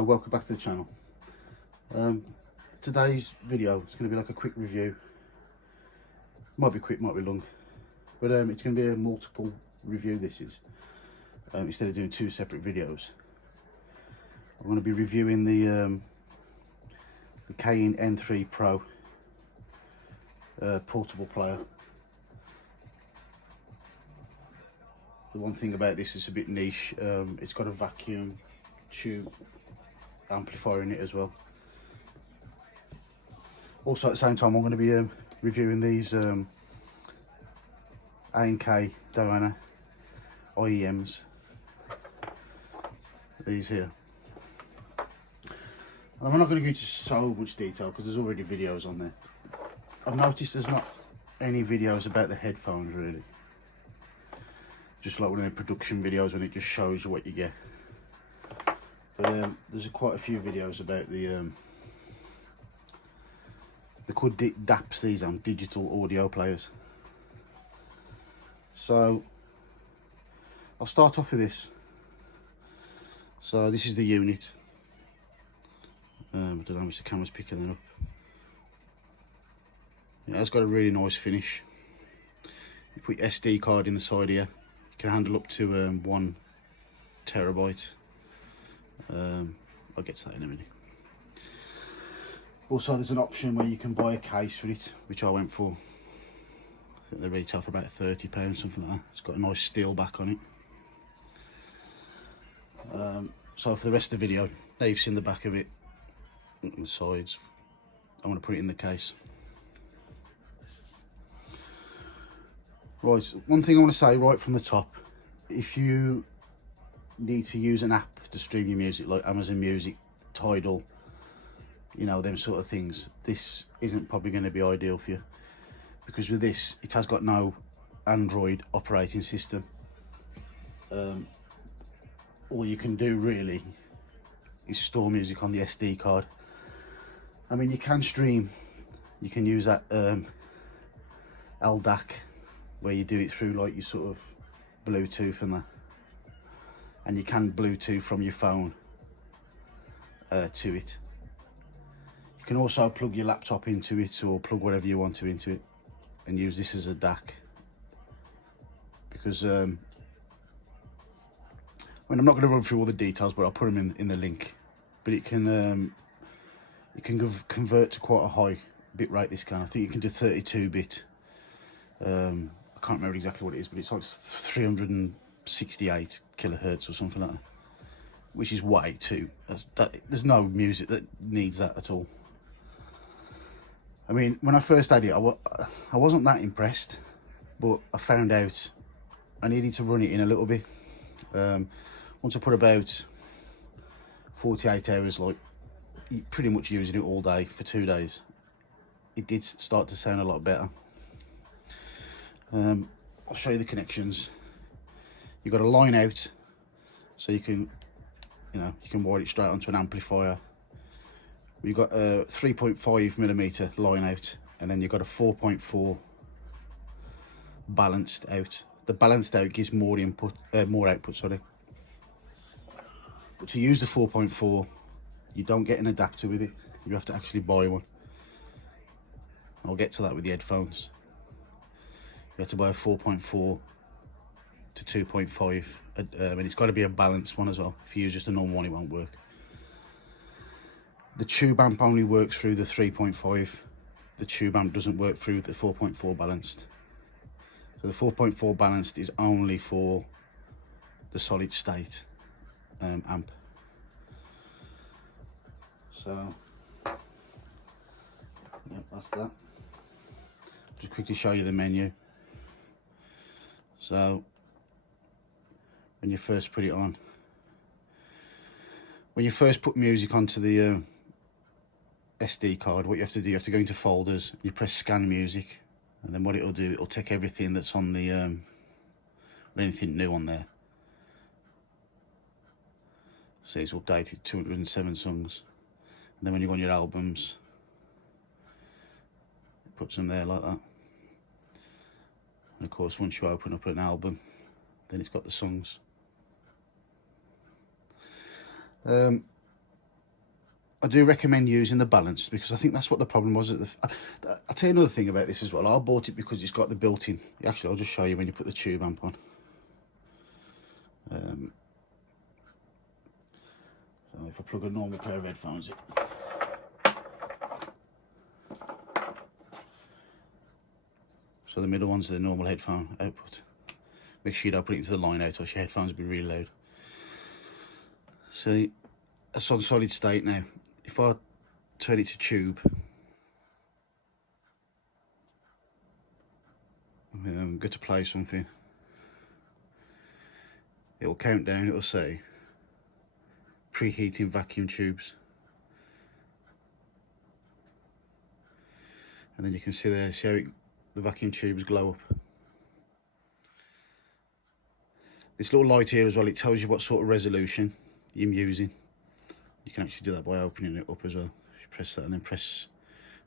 Hello, welcome back to the channel. Today's video is going to be like a quick review. Might be quick, might be long, but it's going to be a multiple review. This is instead of doing two separate videos. I'm going to be reviewing the Cayin N3pro portable player. The one thing about this is a bit niche. It's got a vacuum tube amplifier in it as well. Also at the same time I'm going to be reviewing these A&K Diana IEMs, these here. And I'm not going to go into so much detail because there's already videos on there. I've noticed there's not any videos about the headphones really, just like one of the production videos when it just shows you what you get. But there's quite a few videos about they're called DACs, these digital audio players. So I'll start off with this. So this is the unit. I don't know how much the camera's picking that up. Yeah, it's got a really nice finish. You put your SD card in the side here. You can handle up to 1 terabyte. I'll get to that in a minute. Also, there's an option where you can buy a case for it, which I went for. I think they retail for about £30, something like that. It's got a nice steel back on it. So for the rest of the video, now you've seen the back of it, and the sides, I'm going to put it in the case. Right, one thing I want to say right from the top, if you need to use an app to stream your music like Amazon Music, Tidal, you know, them sort of things, this isn't probably going to be ideal for you, because with this it has got no Android operating system. All you can do really is store music on the SD card. I mean, you can stream, you can use that LDAC where you do it through like your sort of Bluetooth and that, and you can Bluetooth from your phone to it. You can also plug your laptop into it, or plug whatever you want to into it, and use this as a DAC. Because I mean, I'm not going to run through all the details, but I'll put them in the link. But it can convert to quite a high bit rate. This can, I think you can do 32-bit. I can't remember exactly what it is, but it's like 368 kilohertz or something like that, which is way too. There's no music that needs that at all. I mean, when I first had it, I wasn't that impressed, but I found out I needed to run it in a little bit. Once I put about 48 hours, like pretty much using it all day for 2 days, it did start to sound a lot better. I'll show you the connections. You've got a line out, so you can wire it straight onto an amplifier. We've got a 3.5mm line out, and then you've got a 4.4 balanced out. The balanced out gives more output, sorry. But to use the 4.4, you don't get an adapter with it. You have to actually buy one. I'll get to that with the headphones. You have to buy a 4.4 to 2.5, and it's got to be a balanced one as well. If you use just a normal one, it won't work. The tube amp only works through the 3.5. The tube amp doesn't work through the 4.4 balanced. So the 4.4 balanced is only for the solid state amp. So yeah, that's that. Just quickly show you the menu. So when you first put it on, when you first put music onto the SD card, what you have to do, you have to go into folders, you press scan music, and then what it'll do, it'll take everything that's on the anything new on there. So it's updated 207 songs, and then when you go on your albums, it puts them there like that. And of course, once you open up an album, then it's got the songs. I do recommend using the balance, because I think that's what the problem was. I'll tell you another thing about this as well. I bought it because it's got the built-in. Actually, I'll just show you when you put the tube amp on. So if I plug a normal pair of headphones in. So the middle one's the normal headphone output. Make sure you don't put it into the line out, or your headphones will be really loud. So it's on solid state now. If I turn it to tube, go to play something, it will count down. It will say preheating vacuum tubes, and then you can see there, see how the vacuum tubes glow up. This little light here as well, it tells you what sort of resolution you're using. You can actually do that by opening it up as well. If you press that and then press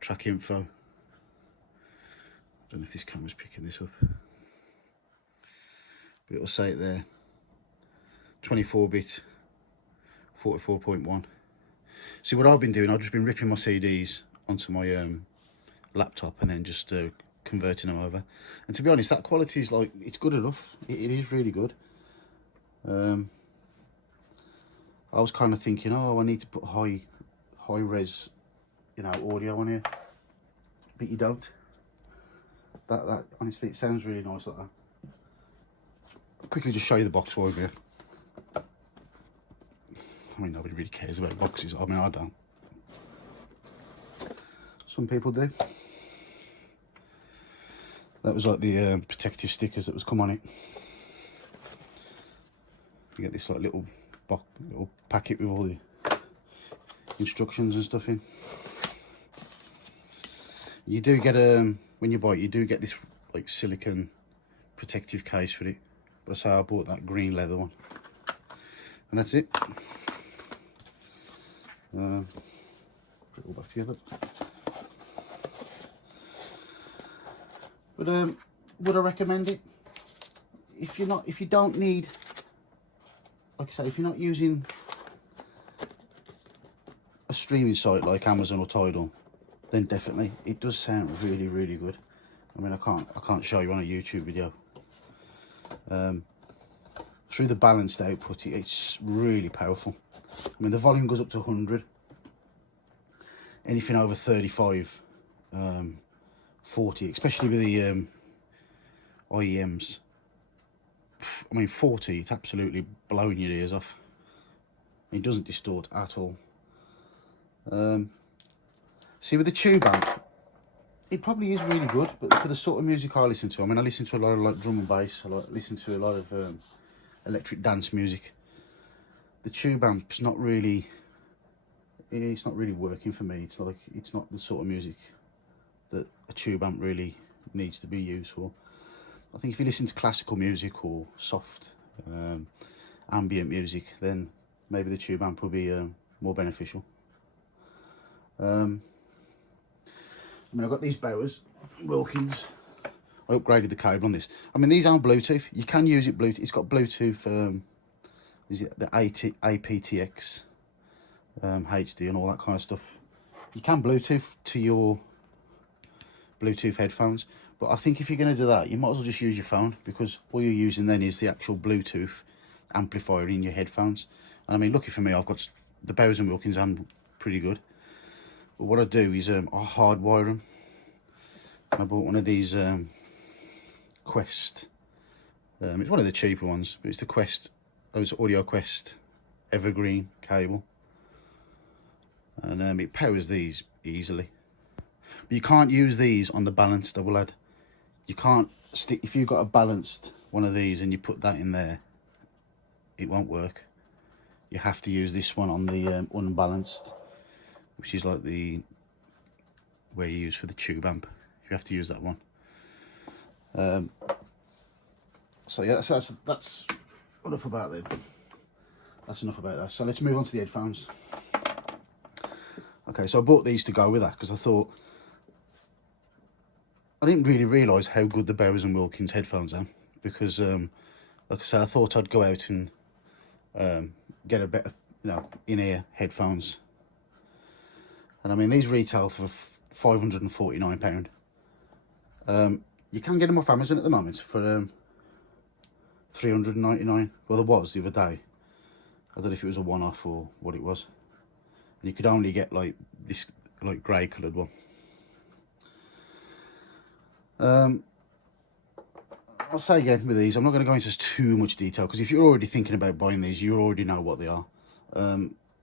track info. I don't know if this camera's picking this up, but it will say it there, 24-bit 44.1. See, what I've been doing, I've just been ripping my CDs onto my laptop and then just converting them over. And to be honest, that quality is like, it's good enough. It is really good. I was kind of thinking, oh, I need to put high res, you know, audio on here, but you don't. That honestly, it sounds really nice like that. I'll quickly just show you the box while we're here. I mean, nobody really cares about boxes. I mean, I don't. Some people do. That was like the protective stickers that was come on it. You get this like little packet with all the instructions and stuff in. You do get when you buy it, you do get this like silicone protective case for it. But that's how I bought that green leather one. And that's it. Put it all back together. But would I recommend it? If you don't need, like I say, if you're not using a streaming site like Amazon or Tidal, then definitely it does sound really, really good. I mean, I can't show you on a YouTube video. Through the balanced output, it's really powerful. I mean, the volume goes up to 100. Anything over 35, 40, especially with the IEMs. I mean, 40, it's absolutely blowing your ears off. It doesn't distort at all. See, with the tube amp, it probably is really good, but for the sort of music I listen to, I mean, I listen to a lot of like drum and bass, I listen to a lot of electric dance music. The tube amp's not really, it's not really working for me. It's like, it's not the sort of music that a tube amp really needs to be used for. I think if you listen to classical music or soft ambient music, then maybe the tube amp will be more beneficial. I mean, I've got these Bowers Wilkins. I upgraded the cable on this. I mean, these aren't Bluetooth. You can use it Bluetooth. It's got Bluetooth, is it the aptX HD and all that kind of stuff. You can Bluetooth to your Bluetooth headphones, but I think if you're going to do that, you might as well just use your phone, because all you're using then is the actual Bluetooth amplifier in your headphones. And I mean, lucky for me, I've got the Bowers and Wilkins and pretty good. But what I do is I hardwire them. I bought one of these Quest. It's one of the cheaper ones, but it's the Quest. It's Audio Quest Evergreen cable, and it powers these easily. But you can't use these on the balanced, I will add. You can't stick, if you've got a balanced one of these and you put that in there, it won't work. You have to use this one on the unbalanced, which is like the where you use for the tube amp. You have to use that one. So yeah, that's enough about that. That's enough about that. So let's move on to the headphones. Okay, so I bought these to go with that because I thought, I didn't really realise how good the Bowers and Wilkins headphones are, because like I said, I thought I'd go out and get a better, you know, in-ear headphones And I mean, these retail for £549. You can get them off Amazon at the moment for £399. Well, there was the other day. I don't know if it was a one-off or what it was. And you could only get like this, like grey coloured one. I'll say again with these, I'm not going to go into too much detail, because if you're already thinking about buying these, you already know what they are.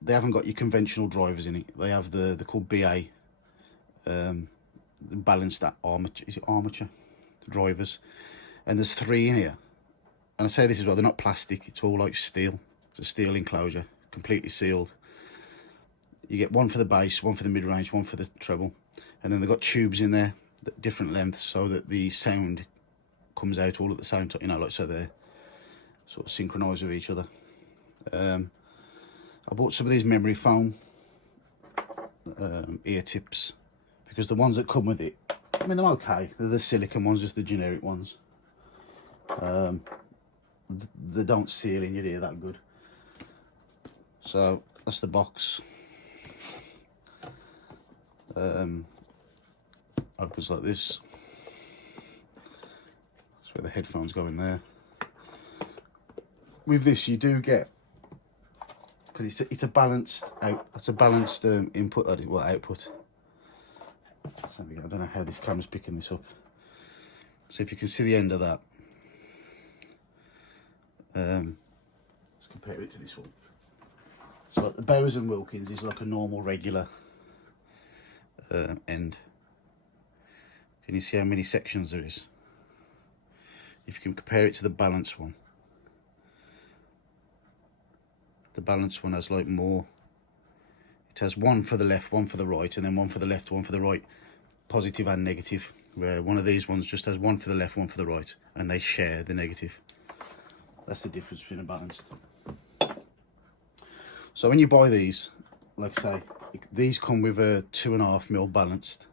They haven't got your conventional drivers in it. They have they're called BA, balanced armature. Is it armature drivers? And there's 3 in here. And I say this as well, they're not plastic. It's all like steel. It's a steel enclosure, completely sealed. You get one for the bass, one for the mid-range, one for the treble, and then they've got tubes in there, different lengths, so that the sound comes out all at the same time, you know, like so they're sort of synchronized with each other. I bought some of these memory foam ear tips, because the ones that come with it, I mean, they're okay. They're the silicone ones, just the generic ones. They don't seal in your ear that good. So that's the box. Opens like this. That's where the headphones go in there. With this, you do get, because it's a balanced input, output. So I don't know how this camera's picking this up. So if you can see the end of that, let's compare it to this one. So like the Bowers and Wilkins is like a normal regular end. Can you see how many sections there is? If you can compare it to the balanced one, the balanced one has like more. It has one for the left, one for the right, and then one for the left, one for the right, positive and negative, where one of these ones just has one for the left, one for the right, and they share the negative. That's the difference between a balanced. So when you buy these, like I say, these come with a 2.5mm balanced,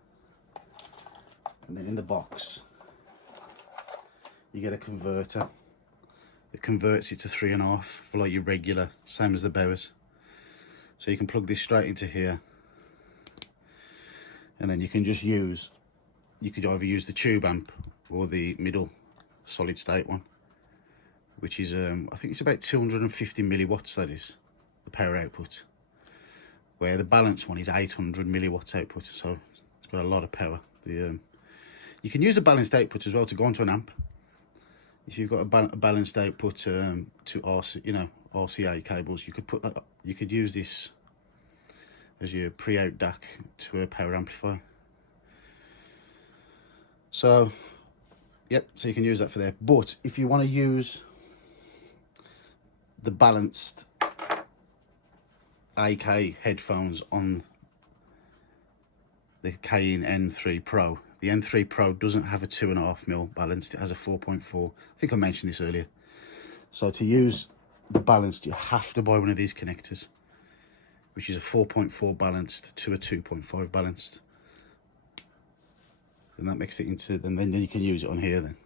and then in the box you get a converter. It converts it to 3.5 for like your regular, same as the Bowers. So you can plug this straight into here, and then you can just use, you could either use the tube amp or the middle solid state one, which is I think it's about 250 milliwatts, that is the power output, where the balanced one is 800 milliwatts output, so it's got a lot of power. You can use the balanced output as well to go onto an amp. If you've got a balanced output to RCA cables, you could put that, you could use this as your pre-out DAC to a power amplifier. So yep, so you can use that for there. But if you want to use the balanced AK headphones on the Cayin N3pro, the N3pro doesn't have a 2.5mm balanced, it has a 4.4. I think I mentioned this earlier. So to use the balanced, you have to buy one of these connectors, which is a 4.4 balanced to a 2.5 balanced. And that makes it into, then you can use it on here then.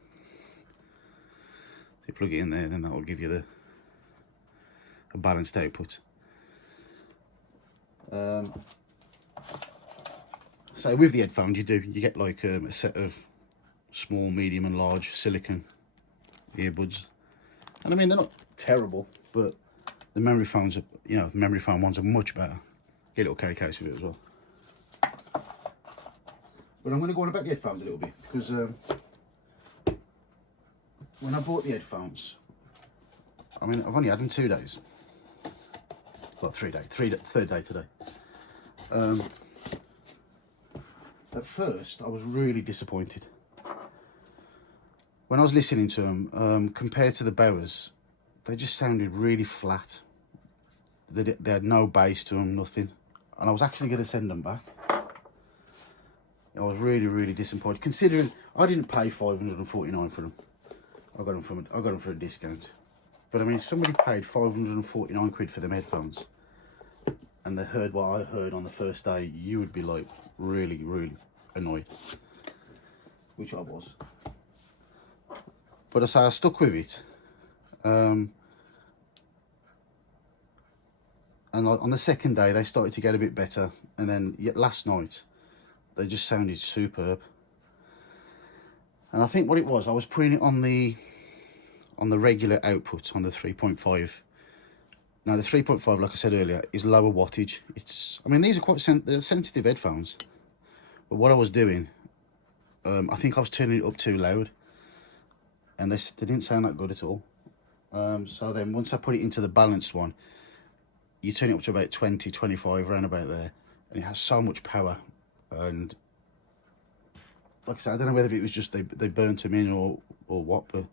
So you plug it in there, then that will give you a balanced output. So with the headphones, you get like a set of small, medium and large silicone earbuds, and I mean, they're not terrible, but the memory phones are, the memory phone ones are much better. Get a little carry case with it as well. But I'm going to go on about the headphones a little bit, because when I bought the headphones, I mean, I've only had them 2 days. Well, 3 days, third day today. At first, I was really disappointed. When I was listening to them, compared to the Bowers, they just sounded really flat. They had no bass to them, nothing. And I was actually going to send them back. I was really, really disappointed, considering I didn't pay $549 for them. I got them for a discount. But I mean, if somebody paid 549 quid for them headphones, and they heard what I heard on the first day, you would be like really, really annoyed, which I was. But I stuck with it, and And on the second day they started to get a bit better, and then yet last night they just sounded superb. And I think what it was, I was putting it on the regular output on the 3.5. Now the 3.5, like I said earlier, is lower wattage. It's, I mean, these are quite sensitive headphones, but what I was doing, I think I was turning it up too loud, and they didn't sound that good at all. So then once I put it into the balanced one, you turn it up to about 20, 25, around about there, and it has so much power. And like I said, I don't know whether it was just they burnt them in or what, but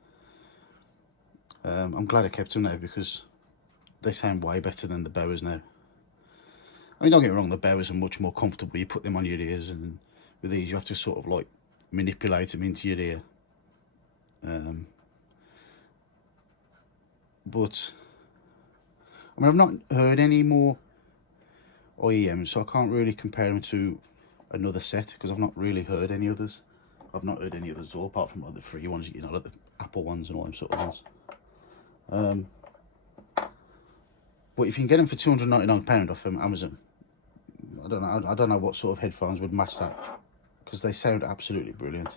I'm glad I kept them now, because they sound way better than the Bowers now. I mean, don't get me wrong, the Bowers are much more comfortable. You put them on your ears, and with these you have to sort of like manipulate them into your ear. But I mean, I've not heard any more IEMs, so I can't really compare them to another set, because I've not really heard any others. I've not heard any others at all, apart from like the free ones, you know, like the Apple ones and all them sort of ones. But if you can get them for £299 off Amazon, I don't know what sort of headphones would match that, because they sound absolutely brilliant.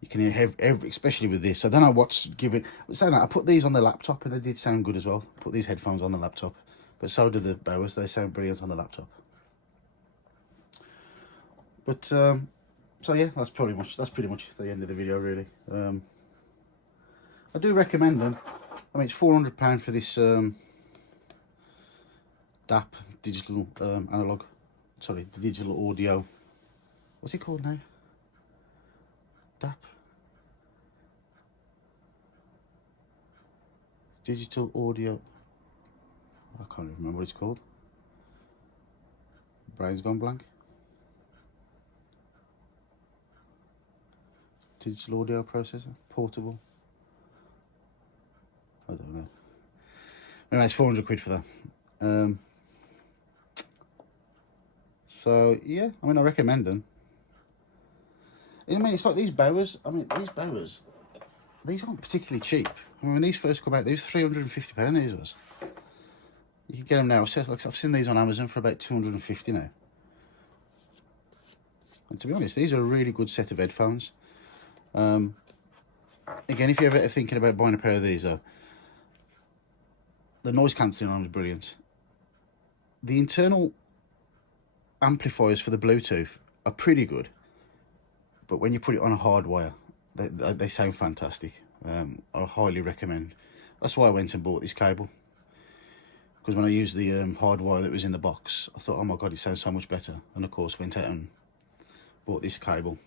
You can hear especially with this. I don't know what's giving. Saying that, I put these on the laptop and they did sound good as well. Put these headphones on the laptop, but so do the Bowers. They sound brilliant on the laptop. But so yeah, that's pretty much the end of the video, really. I do recommend them. I mean, it's £400 for this DAC, digital analog. Sorry, the digital audio. What's it called now? DAC. Digital audio. I can't even remember what it's called. Brain's gone blank. Digital audio processor, portable. I don't know. Anyway, it's 400 quid for that. So yeah, I mean, I recommend them. I mean, it's like these Bowers. I mean, these aren't particularly cheap. I mean, when these first come out, these were £350. These was. You can get them now. Like I've seen these on Amazon for about 250 now. And to be honest, these are a really good set of headphones. Again, if you're ever thinking about buying a pair of these, the noise cancelling on is brilliant. The internal amplifiers for the Bluetooth are pretty good, but when you put it on a hard wire, they sound fantastic. I highly recommend. That's why I went and bought this cable, because when I used the hard wire that was in the box, I thought, oh my god, it sounds so much better. And of course went out and bought this cable.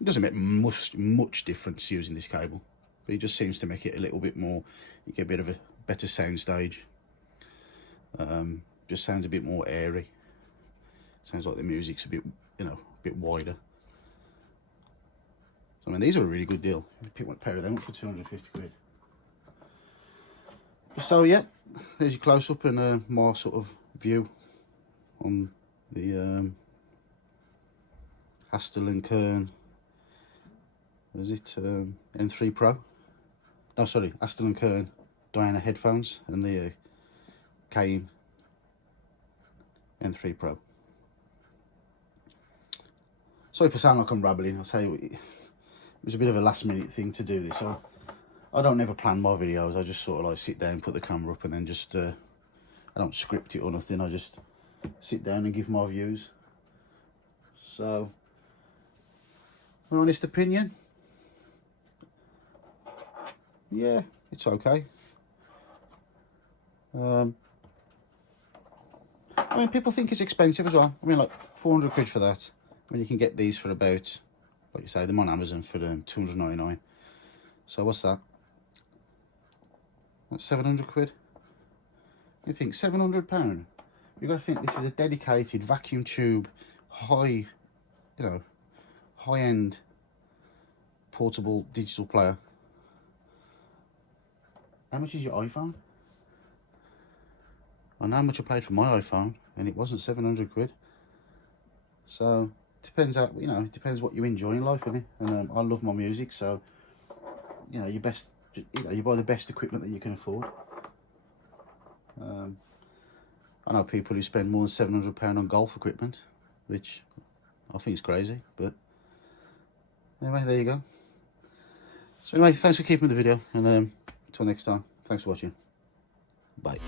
It doesn't make much difference using this cable, but it just seems to make it a little bit more, you get a bit of a better sound stage. Just sounds a bit more airy. Sounds like the music's a bit, you know, a bit wider. I mean, these are a really good deal. You pick one pair of them up for 250 quid. So yeah, there's your close-up and more sort of view on the Astell Kern. Was it N3pro? No, sorry, Astell Kern Diana headphones and the Cayin N3pro. Sorry for sounding like I'm rambling. I'll say it was a bit of a last minute thing to do this. So I don't ever plan my videos. I just sort of like sit down, put the camera up, and then just I don't script it or nothing. I just sit down and give my views. So my honest opinion, yeah, it's okay. I mean, people think it's expensive as well. I mean, like 400 quid for that. I mean, you can get these for about, like you say, them on Amazon for 299. So what's that? That's 700 quid. You think £700? You've got to think this is a dedicated vacuum tube, high, you know, high-end portable digital player. How much is your iPhone? I know how much I paid for my iPhone, and it wasn't 700 quid. So depends how, you know, it depends what you enjoy in life, innit? And I love my music, so you know, you buy the best equipment that you can afford. I know people who spend more than £700 on golf equipment, which I think is crazy, but anyway, there you go. So anyway, thanks for keeping the video, and until next time, thanks for watching. Bye.